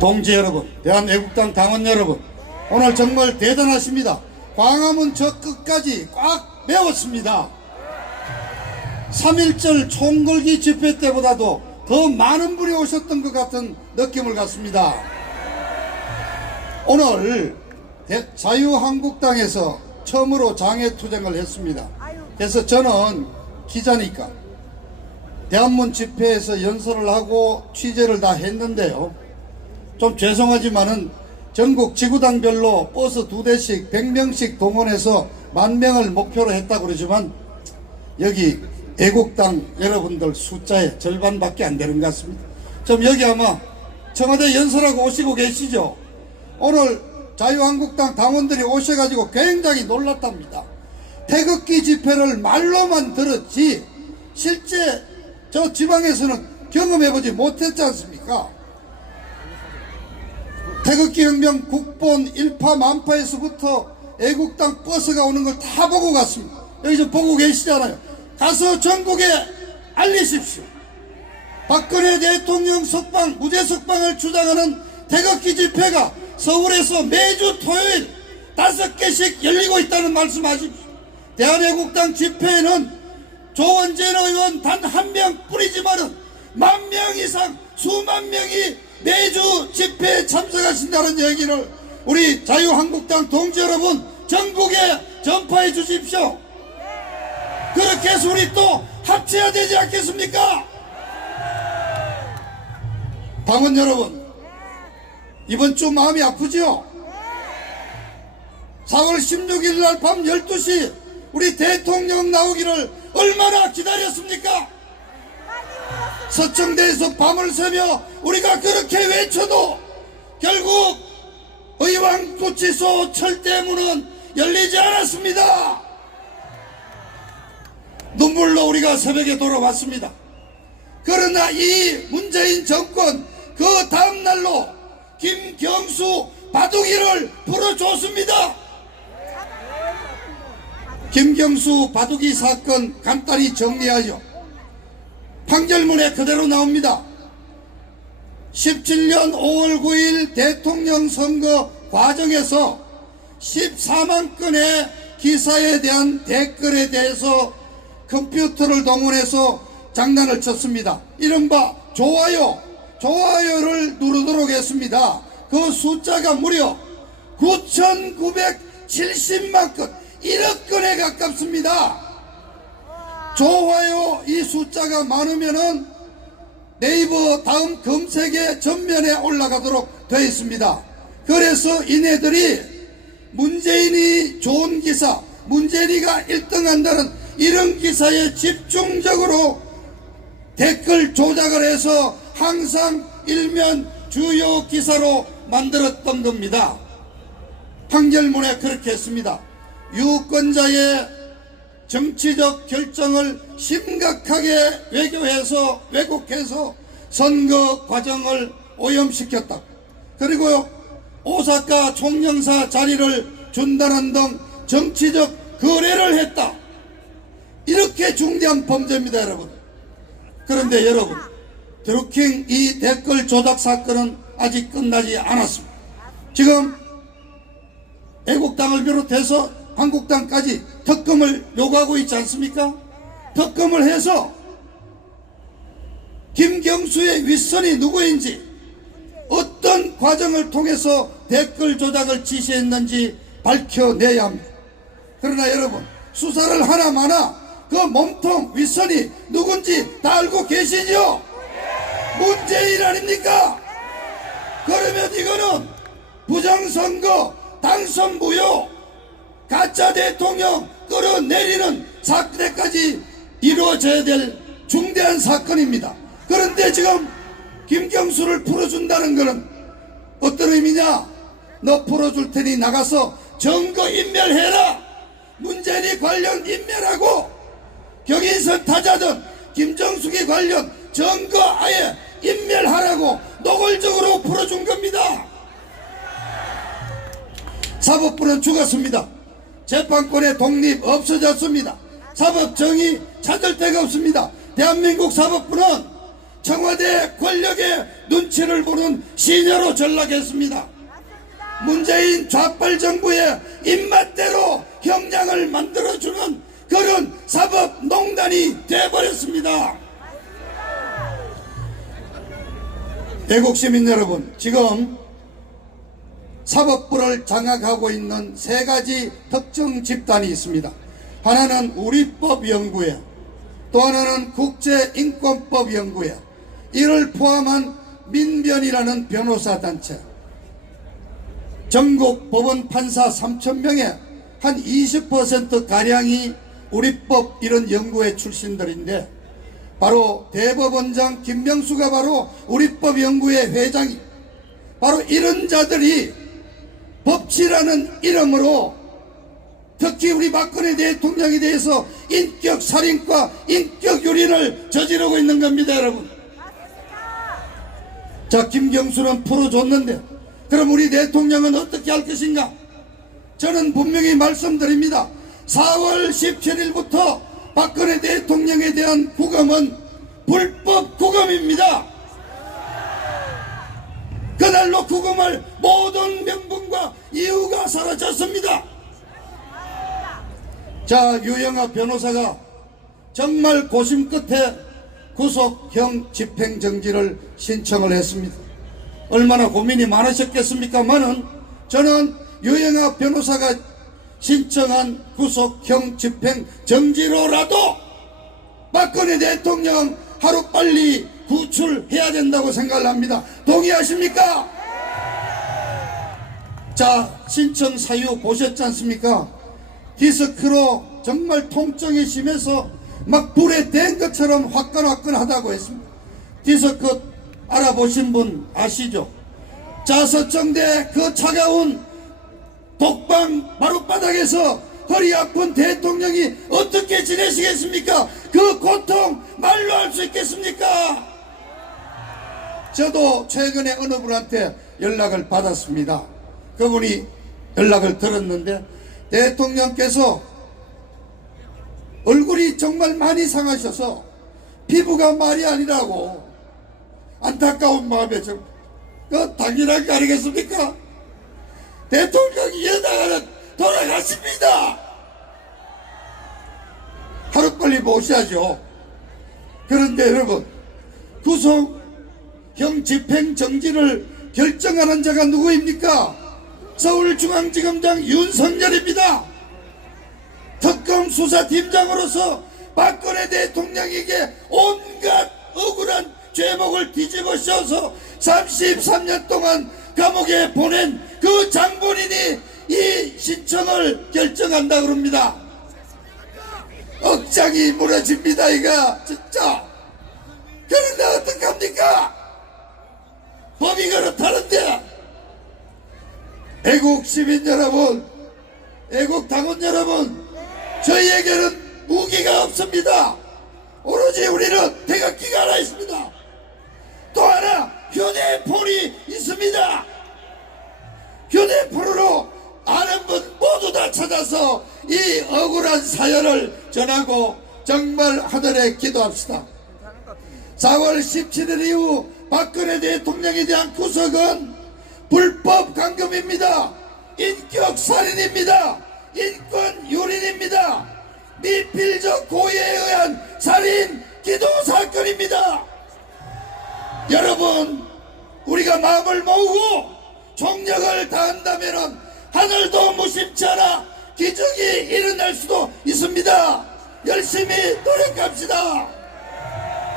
동지 여러분, 대한애국당 당원 여러분, 오늘 정말 대단하십니다. 광화문 저 끝까지 꽉 메웠습니다. 3.1절 총궐기 집회 때보다도 더 많은 분이 오셨던 것 같은 느낌을 갖습니다. 오늘 자유한국당에서 처음으로 장애투쟁을 했습니다. 그래서 저는 기자니까 대한문 집회에서 연설을 하고 취재를 다 했는데요, 좀 죄송하지만은 전국 지구당별로 버스 2대씩 100명씩 동원해서 10,000명을 목표로 했다고 그러지만 여기 애국당 여러분들 숫자의 절반밖에 안 되는 것 같습니다. 좀 여기 아마 청와대 연설하고 오시고 계시죠? 오늘 자유한국당 당원들이 오셔가지고 굉장히 놀랐답니다. 태극기 집회를 말로만 들었지 실제 저 지방에서는 경험해보지 못했지 않습니까? 태극기 혁명 국본 일파 만파에서부터 애국당 버스가 오는 걸 다 보고 갔습니다. 여기 좀 보고 계시잖아요. 가서 전국에 알리십시오. 박근혜 대통령 석방, 무죄 석방을 주장하는 태극기 집회가 서울에서 매주 토요일 5개씩 열리고 있다는 말씀하십시오. 대한애국당 집회에는 조원진 의원 단 한 명 뿐이지만은 10,000명 이상 수만 명이 매주 집회에 참석하신다는 얘기를 우리 자유한국당 동지 여러분 전국에 전파해 주십시오. 그렇게 해서 우리 또 합쳐야 되지 않겠습니까? 당원 여러분, 이번 주 마음이 아프지요? 4월 16일 날 밤 12시 우리 대통령 나오기를 얼마나 기다렸습니까? 서청대에서 밤을 새며 우리가 그렇게 외쳐도 결국 의왕구치소 철대문은 열리지 않았습니다. 눈물로 우리가 새벽에 돌아왔습니다. 그러나 이 문재인 정권 그 다음날로 김경수 바둑이를 풀어줬습니다. 김경수 바둑이 사건 간단히 정리하죠. 판결문에 그대로 나옵니다. 17년 5월 9일 대통령 선거 과정에서 14만 건의 기사에 대한 댓글에 대해서 컴퓨터를 동원해서 장난을 쳤습니다. 이른바 좋아요를 누르도록 했습니다. 그 숫자가 무려 9,970만 건, 1억 건에 가깝습니다. 좋아요 이 숫자가 많으면은 네이버 다음 검색에 전면에 올라가도록 되어 있습니다. 그래서 이네들이 문재인이 좋은 기사, 문재인이가 1등한다는 이런 기사에 집중적으로 댓글 조작을 해서 항상 일면 주요 기사로 만들었던 겁니다. 판결문에 그렇게 했습니다. 유권자의 정치적 결정을 심각하게 왜곡해서 선거 과정을 오염시켰다. 그리고 오사카 총영사 자리를 준다는 등 정치적 거래를 했다. 이렇게 중대한 범죄입니다, 여러분. 그런데 여러분, 드루킹 이 댓글 조작 사건은 아직 끝나지 않았습니다. 지금 애국당을 비롯해서 한국당까지 특검을 요구하고 있지 않습니까? 특검을 해서 김경수의 윗선이 누구인지, 어떤 과정을 통해서 댓글 조작을 지시했는지 밝혀내야 합니다. 그러나 여러분, 수사를 하나마나 그 몸통 윗선이 누군지 다 알고 계시죠? 문재인 아닙니까? 그러면 이거는 부정선거, 당선 무효, 가짜 대통령 끌어내리는 사건까지 이루어져야 될 중대한 사건입니다. 그런데 지금 김경수를 풀어준다는 것은 어떤 의미냐? 너 풀어줄 테니 나가서 증거 인멸해라. 문재인이 관련 인멸하고 경인선 타자든 김정숙이 관련 증거 아예 인멸하라고 노골적으로 풀어준 겁니다. 사법부는 죽었습니다. 재판권의 독립 없어졌습니다. 사법정의 찾을 데가 없습니다. 대한민국 사법부는 청와대 권력의 눈치를 보는 시녀로 전락했습니다. 문재인 좌빨 정부의 입맛대로 형량을 만들어주는 그런 사법농단이 돼버렸습니다. 애국 시민 여러분, 지금 사법부를 장악하고 있는 세 가지 특정 집단이 있습니다. 하나는 우리법연구회, 또 하나는 국제인권법연구회, 이를 포함한 민변이라는 변호사 단체, 전국 법원 판사 3,000명의 한 20%가량이 우리법 이런 연구회 출신들인데, 바로 대법원장 김명수가 바로 우리법 연구회 회장이, 바로 이런 자들이 법치라는 이름으로 특히 우리 박근혜 대통령에 대해서 인격 살인과 인격 유린을 저지르고 있는 겁니다, 여러분. 자, 김경수는 풀어줬는데 그럼 우리 대통령은 어떻게 할 것인가? 저는 분명히 말씀드립니다. 4월 17일부터 박근혜 대통령에 대한 구금은 불법 구금입니다. 그날로 구금할 모든 명분과 이유가 사라졌습니다. 자, 유영아 변호사가 정말 고심 끝에 구속형 집행정지를 신청을 했습니다. 얼마나 고민이 많으셨겠습니까만은 저는 유영아 변호사가 신청한 구속형 집행정지로라도 박근혜 대통령 하루빨리 구출해야 된다고 생각을 합니다. 동의하십니까? 자, 신청 사유 보셨지 않습니까? 디스크로 정말 통증이 심해서 막 불에 댄 것처럼 화끈화끈하다고 했습니다. 디스크 알아보신 분 아시죠? 자, 서청대 그 차가운 독방 마룻바닥에서 허리 아픈 대통령이 어떻게 지내시겠습니까? 그 고통 말로 할 수 있겠습니까? 저도 최근에 어느 분한테 연락을 받았습니다. 그분이 연락을 들었는데 대통령께서 얼굴이 정말 많이 상하셔서 피부가 말이 아니라고 안타까운 마음에 그 당연한 게 아니겠습니까? 대통령이 여당은 돌아갔습니다. 하루빨리 모셔야죠. 그런데 여러분, 구속형 집행정지를 결정하는 자가 누구입니까? 서울중앙지검장 윤석열입니다. 특검 수사팀장으로서 박근혜 대통령에게 온갖 억울한 죄목을 뒤집어 씌워서 33년 동안 감옥에 보낸 그 장본인이 이 신청을 결정한다 그럽니다. 억장이 무너집니다, 이거 진짜. 그런데 어떡합니까? 법이 그렇다는데. 애국 시민 여러분, 애국 당원 여러분, 저희에게는 무기가 없습니다. 오로지 우리는 태극기가 하나 있습니다. 또 하나 휴대폰이 있습니다. 휴대폰으로 아는 분 모두 다 찾아서 이 억울한 사연을 전하고 정말 하늘에 기도합시다. 4월 17일 이후 박근혜 대통령에 대한 구속은 불법 감금입니다. 인격 살인입니다. 인권 유린입니다. 미필적 고의에 의한 살인 기도 사건입니다. 여러분, 우리가 마음을 모으고 총력을 다한다면 하늘도 무심치 않아 기적이 일어날 수도 있습니다. 열심히 노력합시다.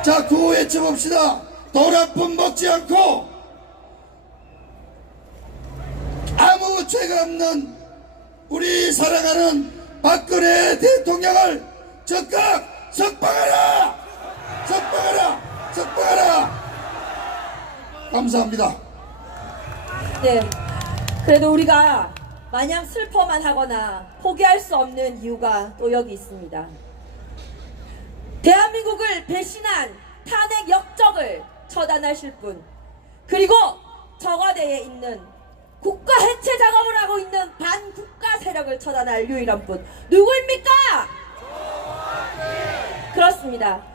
자, 구호 외쳐봅시다. 돈 한 푼 먹지 않고 아무 죄가 없는 우리 사랑하는 박근혜 대통령을 즉각 석방하라! 석방하라! 석방하라! 감사합니다. 네, 그래도 우리가 마냥 슬퍼만 하거나 포기할 수 없는 이유가 또 여기 있습니다. 대한민국을 배신한 탄핵 역적을 처단하실 분, 그리고 청와대에 있는 국가 해체 작업을 하고 있는 반국가 세력을 처단할 유일한 분 누구입니까? 그렇습니다.